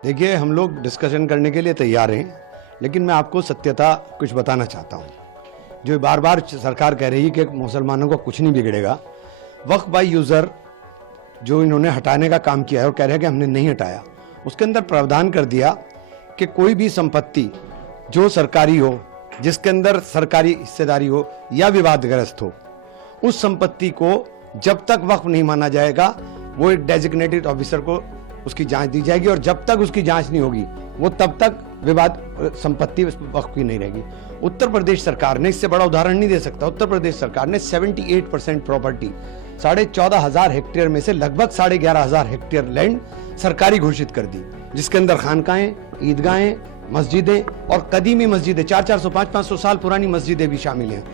देखिए, हम लोग डिस्कशन करने के लिए तैयार हैं, लेकिन मैं आपको सत्यता कुछ बताना चाहता हूँ। जो बार बार सरकार कह रही है कि मुसलमानों को कुछ नहीं बिगड़ेगा, वक्फ बाय यूज़र जो इन्होंने हटाने का काम किया है और कह रहे हैं कि हमने नहीं हटाया, उसके अंदर प्रावधान कर दिया कि कोई भी संपत्ति जो सरकारी हो, जिसके अंदर सरकारी हिस्सेदारी हो या विवादग्रस्त हो, उस संपत्ति को जब तक वक्फ नहीं माना जाएगा वो एक डेजिग्नेटेड ऑफिसर को उसकी जांच दी जाएगी, और जब तक उसकी जांच नहीं होगी वो तब तक विवाद संपत्ति वक्फ की नहीं रहेगी। उत्तर प्रदेश सरकार ने, इससे बड़ा उदाहरण नहीं दे सकता, उत्तर प्रदेश सरकार ने 78% प्रॉपर्टी 14,500 हेक्टेयर में से लगभग 11,500 हेक्टेयर लैंड सरकारी घोषित कर दी, जिसके अंदर खानकाएं, ईदगाहें, मस्जिदें और कदीमी मस्जिदें 400, 500 साल पुरानी मस्जिदें भी शामिल हैं,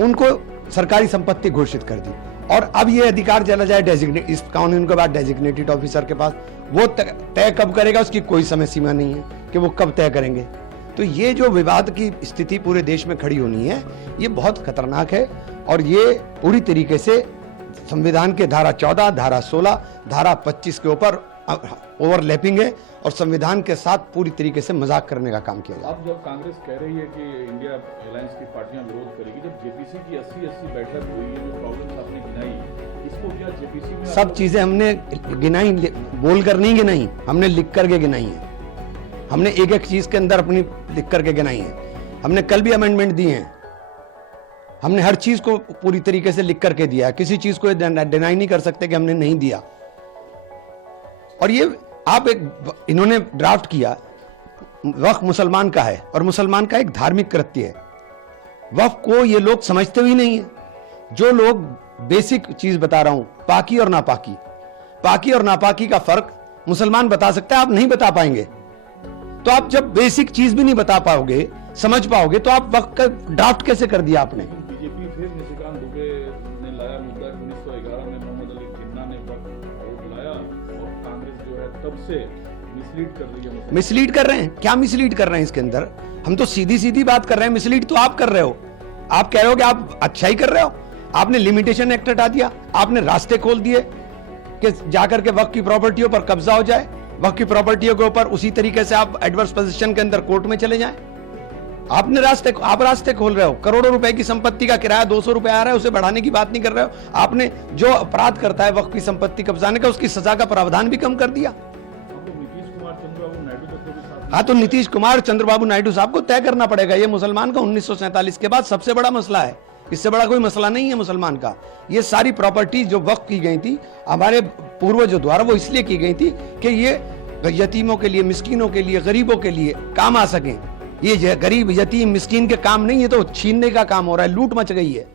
उनको सरकारी संपत्ति घोषित कर दी। और अब ये अधिकार चला जाए डेजिग्नेट, इस कानून के बाद डेजिग्नेटेड ऑफिसर के पास, वो तय कब करेगा उसकी कोई समय सीमा नहीं है कि वो कब तय करेंगे। तो ये जो विवाद की स्थिति पूरे देश में खड़ी होनी है, ये बहुत खतरनाक है, और ये पूरी तरीके से संविधान के धारा 14, धारा 16, धारा 25 के ऊपर ओवरलैपिंग है और संविधान के साथ पूरी तरीके से मजाक करने का काम किया जाए। अब जब कांग्रेस कह रही है कि इंडिया अलायंस की पार्टियां विरोध करेगी, जब जेपीसी की 80 बैठक हुई है, जो प्रॉब्लम्स आपने गिनाई, इसको क्या जेपीसी में सब चीजें हमने गिनाई, बोल कर नहीं गिनाई, हमने लिख करके गिनाई है। हमने एक एक चीज के अंदर अपनी लिख करके गिनाई है। हमने कल भी अमेंडमेंट दिए हैं, हमने हर चीज को पूरी तरीके से लिख करके दिया है, किसी चीज को डिनाई नहीं कर सकते कि हमने नहीं दिया। और ये आप इन्होंने ड्राफ्ट किया, वक्फ मुसलमान का है और मुसलमान का एक धार्मिक कृत्य है। वक्फ को ये लोग समझते भी नहीं है। जो लोग बेसिक चीज बता रहा हूं, पाकी और नापाकी, पाकी और नापाकी का फर्क मुसलमान बता सकता है, आप नहीं बता पाएंगे। तो आप जब बेसिक चीज भी नहीं बता पाओगे, समझ पाओगे, तो आप वक्फ का ड्राफ्ट कैसे कर दिया आपने? बीजेपी फिर निशिकांत दुबे ने लाया मुद्दा 1911 में मोहम्मद अली जिन्ना ने वक्फ लाया, और कांग्रेस जो है तब से मिसलीड कर रही है। मिसलीड कर रहे हैं? क्या मिसलीड कर रहे हैं इसके अंदर? हम तो सीधी सीधी बात कर रहे हैं, मिसलीड तो आप कर रहे हो। आप कह रहे हो कि आप अच्छा ही कर रहे हो। आपने लिमिटेशन एक्ट हटा दिया, आपने रास्ते खोल दिए कि जाकर के वक्फ की प्रॉपर्टियों पर कब्जा हो जाए, वक्फ की प्रॉपर्टियों के ऊपर उसी तरीके से आप एडवर्स पोजीशन के अंदर कोर्ट में चले जाएं। आपने रास्ते खोल रहे हो। करोड़ों रुपए की संपत्ति का किराया 200 रुपए आ रहा है, उसे बढ़ाने की बात नहीं कर रहे हो। आपने जो अपराध करता है वक्फ की संपत्ति कब्जाने का, उसकी सजा का प्रावधान भी कम कर दिया। हाँ, तो नीतीश कुमार चंद्रबाबू नायडू साहब को तय करना पड़ेगा। ये मुसलमान का 1947 के बाद सबसे बड़ा मसला है, इससे बड़ा कोई मसला नहीं है मुसलमान का। ये सारी प्रॉपर्टी जो वक्फ की गई थी हमारे पूर्वजों द्वारा, वो इसलिए की गई थी कि ये यतीमों के लिए, मिस्कीनों के लिए, गरीबों के लिए काम आ सकें। ये गरीब, यतीम, मिस्कीन के काम नहीं है, तो छीनने का काम हो रहा है, लूट मच गई है।